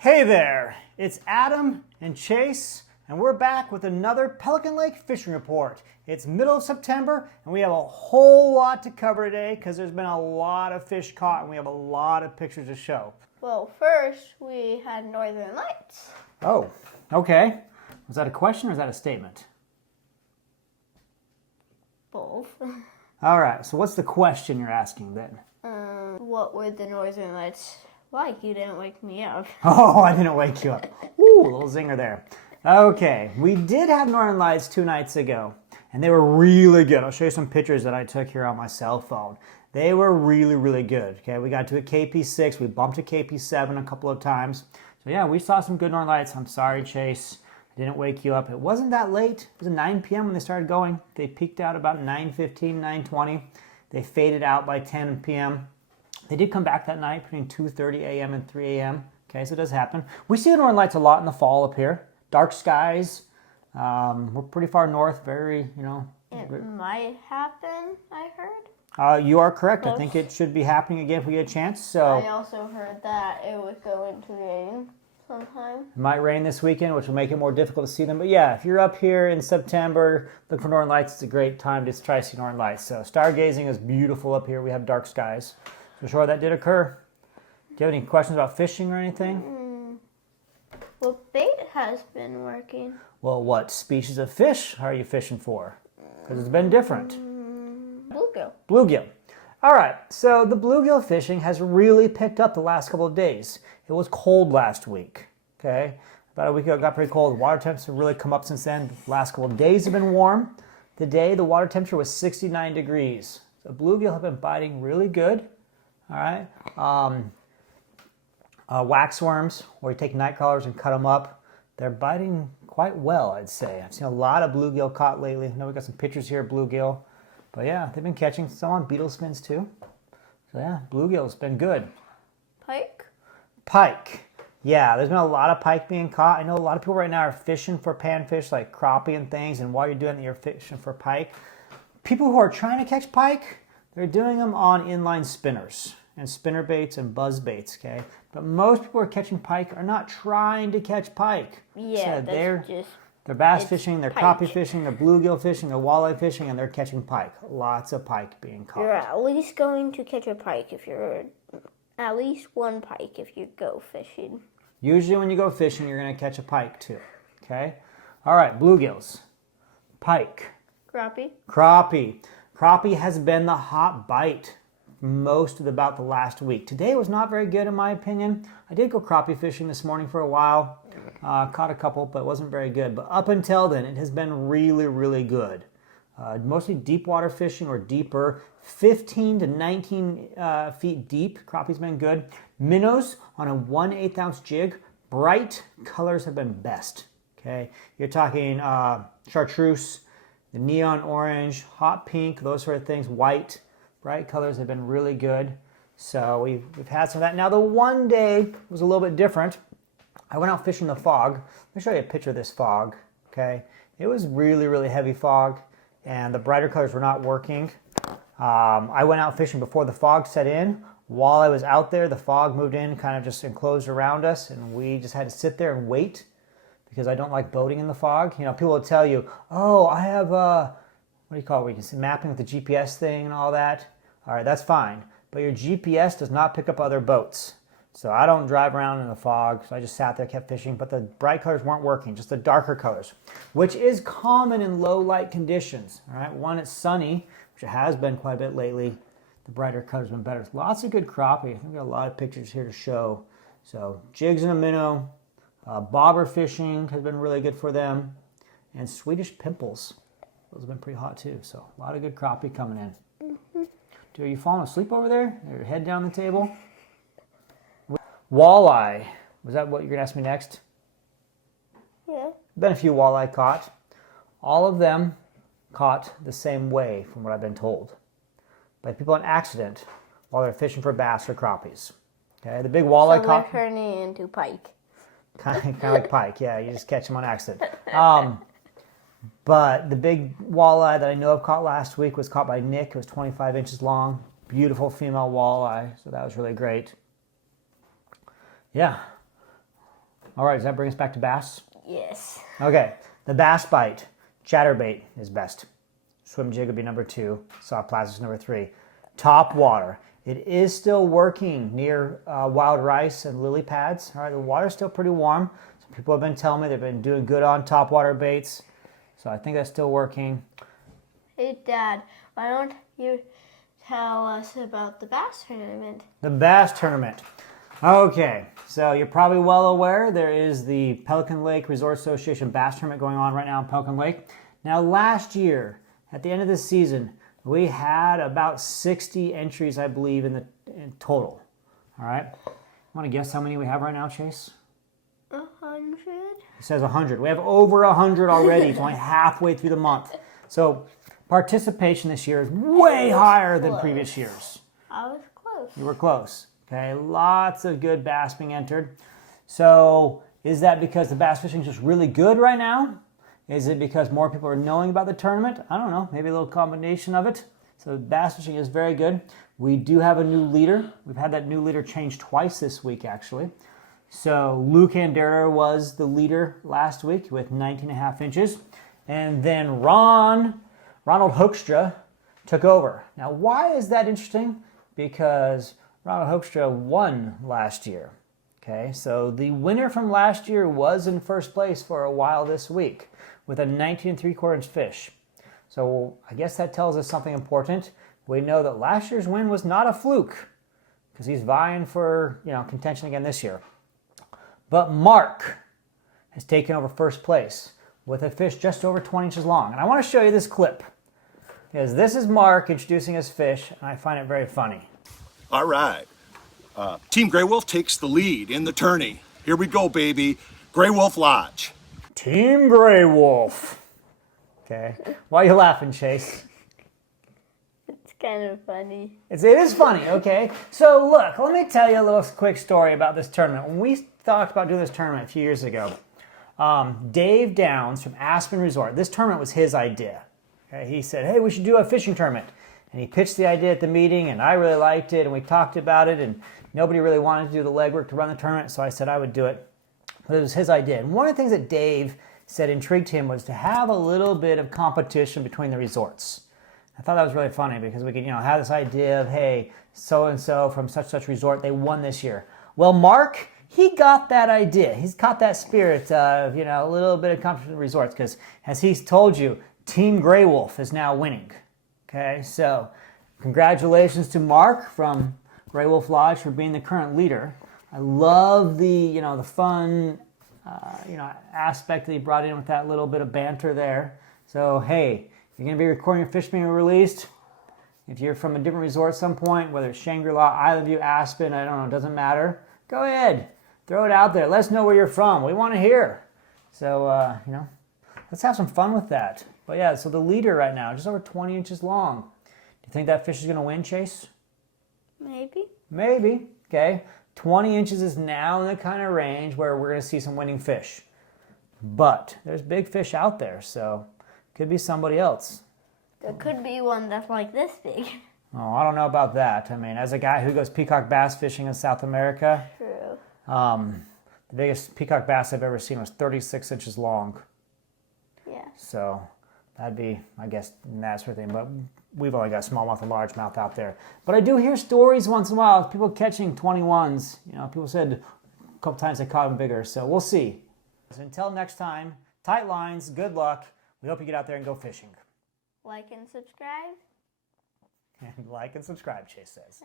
Hey there, it's Adam and Chase, and we're back with another Pelican Lake fishing report. It's middle of September, and we have a whole lot to cover today because there's been a lot of fish caught, and we have a lot of pictures to show. Well, first we had Northern Lights. Oh, okay. Was that a question or is that a statement? Both. All right, so what's the question you're asking then? What were the Northern Lights like? You didn't wake me up. Oh, I didn't wake you up. Ooh, a little zinger there. Okay, we did have Northern Lights 2 nights ago, and they were really good. I'll show you some pictures that I took here on my cell phone. They were really, really good. Okay, we got to a KP6. We bumped to KP7 a couple of times. So yeah, we saw some good Northern Lights. I'm sorry, Chase. I didn't wake you up. It wasn't that late. It was 9 p.m. when they started going. They peaked out about 9:15, 9:20. They faded out by 10 p.m. They did come back that night between 2:30 a.m. and 3 a.m. Okay, so it does happen. We see the Northern Lights a lot in the fall up here. Dark skies. We're pretty far north. Very, It might happen, I heard. You are correct. Close. I think it should be happening again if we get a chance. So I also heard that it would go into rain sometime. it might rain this weekend, which will make it more difficult to see them. But yeah, if you're up here in September looking for Northern Lights, it's a great time to try to see Northern Lights. So stargazing is beautiful up here. We have dark skies. So sure, that did occur. Do you have any questions about fishing or anything? Well, bait has been working. Well, what species of fish are you fishing for? Because it's been different. Bluegill. Bluegill. All right, so the bluegill fishing has really picked up the last couple of days. It was cold last week, okay? About a week ago, it got pretty cold. Water temps have really come up since then. The last couple of days have been warm. Today, the water temperature was 69 degrees. So bluegill have been biting really good, all right? Waxworms, where you take night crawlers and cut them up, they're biting quite well, I'd say. I've seen a lot of bluegill caught lately. I know we got some pictures here of bluegill. But yeah, they've been catching some on beetle spins too. So yeah, bluegill's been good. Pike? Pike. Yeah, there's been a lot of pike being caught. I know a lot of people right now are fishing for panfish like crappie and things, and while you're doing it, you're fishing for pike. People who are trying to catch pike, they're doing them on inline spinners and spinner baits and buzz baits, okay? But most people who are catching pike are not trying to catch pike. Yeah, So that's they're bass fishing, they're pike. crappie fishing, they're bluegill fishing, they're walleye fishing, and they're catching pike. Lots of pike being caught. You're at least going to catch a pike if you're at least one pike if you go fishing. Usually when you go fishing, you're going to catch a pike too, okay? All right, bluegills, pike, Crappie? crappie. Crappie has been the hot bite most of about the last week. Today was not very good in my opinion. I did go crappie fishing this morning for a while. Caught a couple, but it wasn't very good. But up until then, it has been really, really good. Mostly deep water fishing or deeper, 15 to 19 feet deep. Crappie's been good. Minnows on a 1/8 ounce jig. Bright colors have been best. Okay, you're talking chartreuse, the neon orange, hot pink, those sort of things. White, bright colors have been really good. So we've had some of that. Now the one day was a little bit different. I went out fishing the fog. Let me show you a picture of this fog, okay? It was really, really heavy fog, and the brighter colors were not working. I went out fishing before the fog set in. While I was out there, the fog moved in, kind of just enclosed around us, and we just had to sit there and wait because I don't like boating in the fog. You know, people will tell you, oh, I have what do you call it, where you can see mapping with the GPS thing and all that. All right, that's fine, but your GPS does not pick up other boats. So I don't drive around in the fog, so I just sat there, kept fishing, but the bright colors weren't working, just the darker colors, which is common in low light conditions. All right, one, it's sunny, which it has been quite a bit lately. The brighter colors have been better. Lots of good crappie. I think we got a lot of pictures here to show. So jigs and a minnow, bobber fishing has been really good for them, and Swedish pimples. Those have been pretty hot too, so a lot of good crappie coming in. Are you falling asleep over there? Your head down the table? Walleye. Was that what you're going to ask me next? Yeah. Been a few walleye caught. All of them caught the same way from what I've been told. By people on accident while they're fishing for bass or crappies. Okay, the big walleye caught. They're turning into pike. Kind of like pike, yeah, you just catch them on accident. But the big walleye that I know of caught last week was caught by Nick. It was 25 inches long. Beautiful female walleye, so that was really great. Yeah, All right, does that bring us back to bass? Yes. Okay, the bass bite, chatterbait is best. Swim jig would be number 2. Soft plastics number 3. Top water. It is still working near wild rice and lily pads. All right, the water's still pretty warm. Some people have been telling me they've been doing good on top water baits. So I think that's still working. Hey, Dad, why don't you tell us about the bass tournament? The bass tournament. Okay, so you're probably well aware there is the Pelican Lake Resort Association bass tournament going on right now in Pelican Lake. Now last year, at the end of the season, we had about 60 entries, I believe, in total. All right, want to guess how many we have right now, Chase? 100. It says 100. We have over 100 already. It's only halfway through the month. So participation this year is way higher than previous years. I was close. You were close. Okay, lots of good bass being entered. So is that because the bass fishing is just really good right now? Is it because more people are knowing about the tournament? I don't know, maybe a little combination of it. So bass fishing is very good. We do have a new leader. We've had that new leader change twice this week, actually. So Luke Anderer was the leader last week with 19.5 inches. And then Ronald Hoekstra took over. Now, why is that interesting? Because Ronald Hoekstra won last year. Okay, so the winner from last year was in first place for a while this week with a 19 3/4 inch fish. So I guess that tells us something important. We know that last year's win was not a fluke because he's vying for, contention again this year. But Mark has taken over first place with a fish just over 20 inches long. And I want to show you this clip because this is Mark introducing his fish, and I find it very funny. All right. Team Grey Wolf takes the lead in the tourney. Here we go, baby. Grey Wolf Lodge. Team Grey Wolf. Okay. Why are you laughing, Chase? It's kind of funny. It is funny, okay? So look, let me tell you a little quick story about this tournament. When we talked about doing this tournament a few years ago, Dave Downs from Aspen Resort, this tournament was his idea. Okay? He said, hey, we should do a fishing tournament. And he pitched the idea at the meeting, and I really liked it, and we talked about it, and nobody really wanted to do the legwork to run the tournament, so I said I would do it. But it was his idea. And one of the things that Dave said intrigued him was to have a little bit of competition between the resorts. I thought that was really funny because we could, have this idea of, hey, so-and-so from such resort, they won this year. Well, Mark, he got that idea. He's caught that spirit of, a little bit of competition with resorts because, as he's told you, Team Grey Wolf is now winning. Okay, so congratulations to Mark from Grey Wolf Lodge for being the current leader. I love the, the fun, aspect that he brought in with that little bit of banter there. So, hey, you're going to be recording your fish being released. If you're from a different resort at some point, whether it's Shangri-La, Island View, Aspen, I don't know, it doesn't matter. Go ahead, throw it out there. Let us know where you're from. We want to hear. So, let's have some fun with that. But yeah, so the leader right now, just over 20 inches long. Do you think that fish is going to win, Chase? Maybe. Maybe, okay. 20 inches is now in the kind of range where we're going to see some winning fish. But there's big fish out there, so could be somebody else. There could be one that's like this big. Oh, I don't know about that. I mean, as a guy who goes peacock bass fishing in South America, True. the biggest peacock bass I've ever seen was 36 inches long. Yeah. So that'd be, I guess, that sort of thing. But we've only got smallmouth and largemouth out there. But I do hear stories once in a while of people catching 21s. People said a couple times they caught them bigger. So we'll see. So until next time, tight lines, good luck. We hope you get out there and go fishing. Like and subscribe. And like and subscribe, Chase says.